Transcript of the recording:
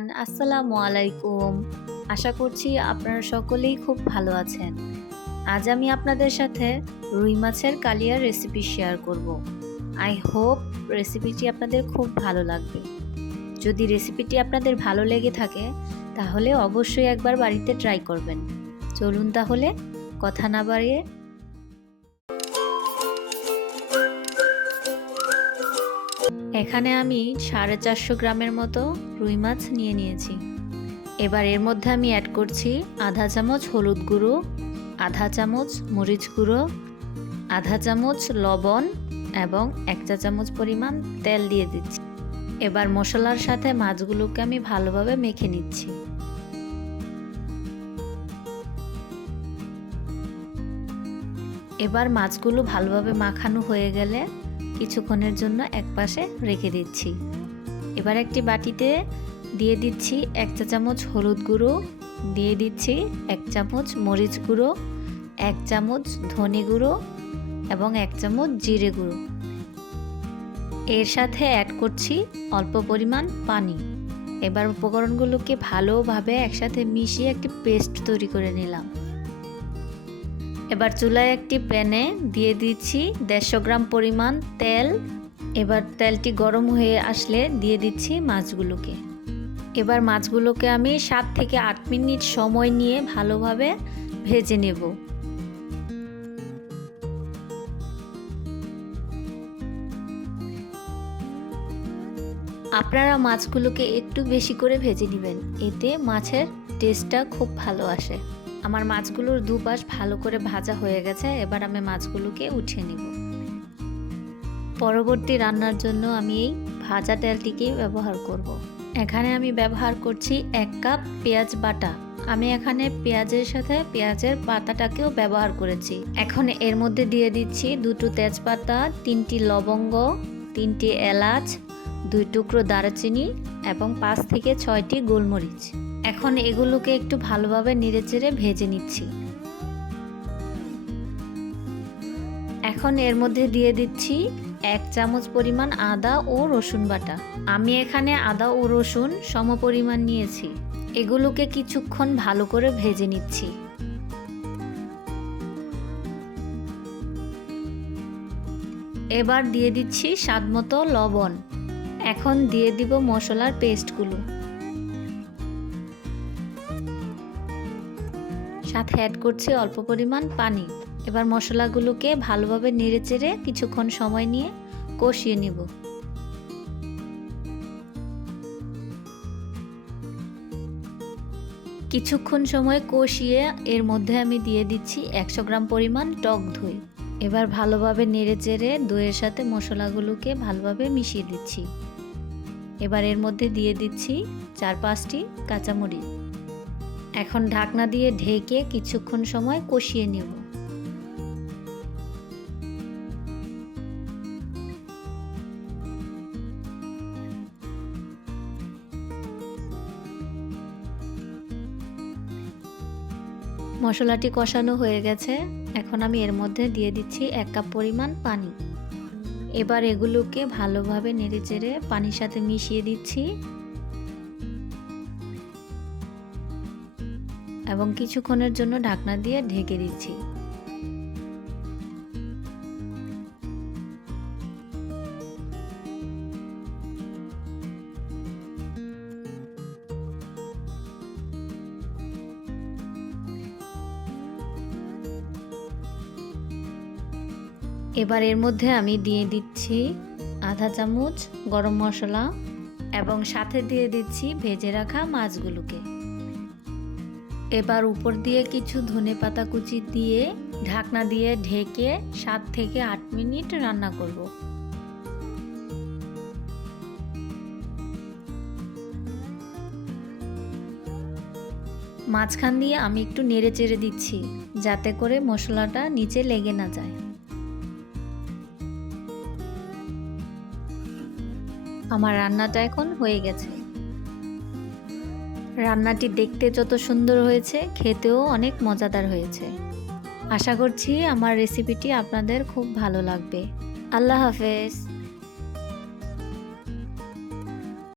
Everyone আসসালামু আলাইকুম আশা করছি আপনারা সকলেই খুব ভালো আছেন। আজ আমি আপনাদের সাথে রুই মাছের কালিয়ার রেসিপি শেয়ার করব। আই হোপ রেসিপিটি আপনাদের খুব ভালো লাগবে। যদি রেসিপিটি আপনাদের ভালো লেগে থাকে, তাহলে অবশ্যই একবার বাড়িতে ট্রাই করবেন। চলুন তাহলে কথা না বাড়িয়ে এখানে আমি সাড়ে চারশো গ্রামের মতো রুই মাছ নিয়ে নিয়েছি। এবার এর মধ্যে আমি অ্যাড করছি আধা চামচ হলুদ গুঁড়ো, আধা চামচ মরিচ গুঁড়ো, আধা চামচ লবণ এবং এক চা চামচ পরিমাণ তেল দিয়ে দিচ্ছি। এবার মশলার সাথে মাছগুলোকে আমি ভালোভাবে মেখে নিচ্ছি। এবার মাছগুলো ভালোভাবে মাখানো হয়ে গেলে কিছুক্ষণের জন্য এক পাশে রেখে দিচ্ছি। এবার একটি বাটিতে দিয়ে দিচ্ছি এক চা চামচ হলুদ গুঁড়ো, দিয়ে দিচ্ছি এক চামচ মরিচ গুঁড়ো, এক চামচ ধনে গুঁড়ো এবং এক চামচ জিরে গুঁড়ো। এর সাথে অ্যাড করছি অল্প পরিমাণ পানি। এবার উপকরণগুলোকে ভালোভাবে একসাথে মিশিয়ে একটি পেস্ট তৈরি করে নিলাম। এবার চুলায় একটি প্যানে দিয়ে দিচ্ছি দেড়শো গ্রাম পরিমাণ তেল। এবার তেলটি গরম হয়ে আসলে দিয়ে দিচ্ছি মাছগুলোকে। এবার মাছগুলোকে আমি সাত থেকে আট মিনিট সময় নিয়ে ভালোভাবে ভেজে নেব। আপনারা মাছগুলোকে একটু বেশি করে ভেজে নেবেন, এতে মাছের টেস্টটা খুব ভালো আসে। আমার মাছগুলোর দুপাশ ভালো করে ভাজা হয়ে গেছে, এবার আমি মাছগুলোকে উঠিয়ে নিব। পরবর্তী রান্নার জন্য আমি এই ভাজা তেলটিকে ব্যবহার করব। এখানে আমি ব্যবহার করছি এক কাপ পেঁয়াজ বাটা। আমি এখানে পেঁয়াজের সাথে পেঁয়াজের পাতাটাকেও ব্যবহার করেছি। এখন এর মধ্যে দিয়ে দিচ্ছি দুটো তেজপাতা, তিনটি লবঙ্গ, তিনটি এলাচ, দুই টুকরো দারচিনি এবং পাঁচ থেকে ছয়টি গোলমরিচ। এখন এগুলোকে একটু ভালোভাবে নেড়েচেড়ে ভেজে নিচ্ছি। এখন এর মধ্যে দিয়ে দিচ্ছি এক চামচ পরিমাণ আদা ও রসুন বাটা। আমি এখানে আদা ও রসুন সম পরিমাণ নিয়েছি। এগুলোকে কিছুক্ষণ ভালো করে ভেজে নিচ্ছি। এবার দিয়ে দিচ্ছি স্বাদমতো লবণ। এখন দিয়ে দিব মশলার পেস্টগুলো। সাথে অ্যাড করছি অল্প পরিমাণ পানি। এবার মশলাগুলোকে ভালোভাবে নেড়ে চেড়ে কিছুক্ষণ সময় নিয়ে কষিয়ে নিব। কিছুক্ষণ সময় কষিয়ে এর মধ্যে আমি দিয়ে দিচ্ছি একশো গ্রাম পরিমাণ টক দই। এবার ভালোভাবে নেড়ে চেড়ে দইয়ের সাথে মশলাগুলোকে ভালোভাবে মিশিয়ে দিচ্ছি। এবার এর মধ্যে দিয়ে দিচ্ছি চার পাঁচটি কাঁচামরিচ। এখন ঢাকনা দিয়ে ঢেকে কিছুক্ষণ সময় কষিয়ে নেব। মশলাটি কষানো হয়ে গেছে। এখন আমি এর মধ্যে দিয়ে দিচ্ছি এক কাপ পরিমাণ পানি। এবার এগুলোকে ভালোভাবে নেড়ে চেড়ে পানির সাথে মিশিয়ে দিচ্ছি। এবং কিছুক্ষণের জন্য ঢাকনা দিয়ে ঢেকে দিচ্ছি। এবার এর মধ্যে আমি দিয়ে দিচ্ছি আধা চামচ গরম মশলা এবং সাথে দিয়ে দিচ্ছি ভেজে রাখা মাছগুলোকে। এবার উপর দিয়ে কিছু ধনে পাতা কুচি দিয়ে, ঢাকনা দিয়ে ঢেকে সাত থেকে আট মিনিট রান্না করব। মাঝখান দিয়ে আমি একটু নেড়ে চেড়ে দিচ্ছি, যাতে করে মশলাটা নিচে লেগে না যায়। আমার রান্নাটা এখন হয়ে গেছে। রান্নাটি দেখতে যত সুন্দর হয়েছে, খেতেও অনেক মজাদার হয়েছে। আশা করছি আমার রেসিপিটি আপনাদের খুব ভালো লাগবে। আল্লাহ হাফেজ।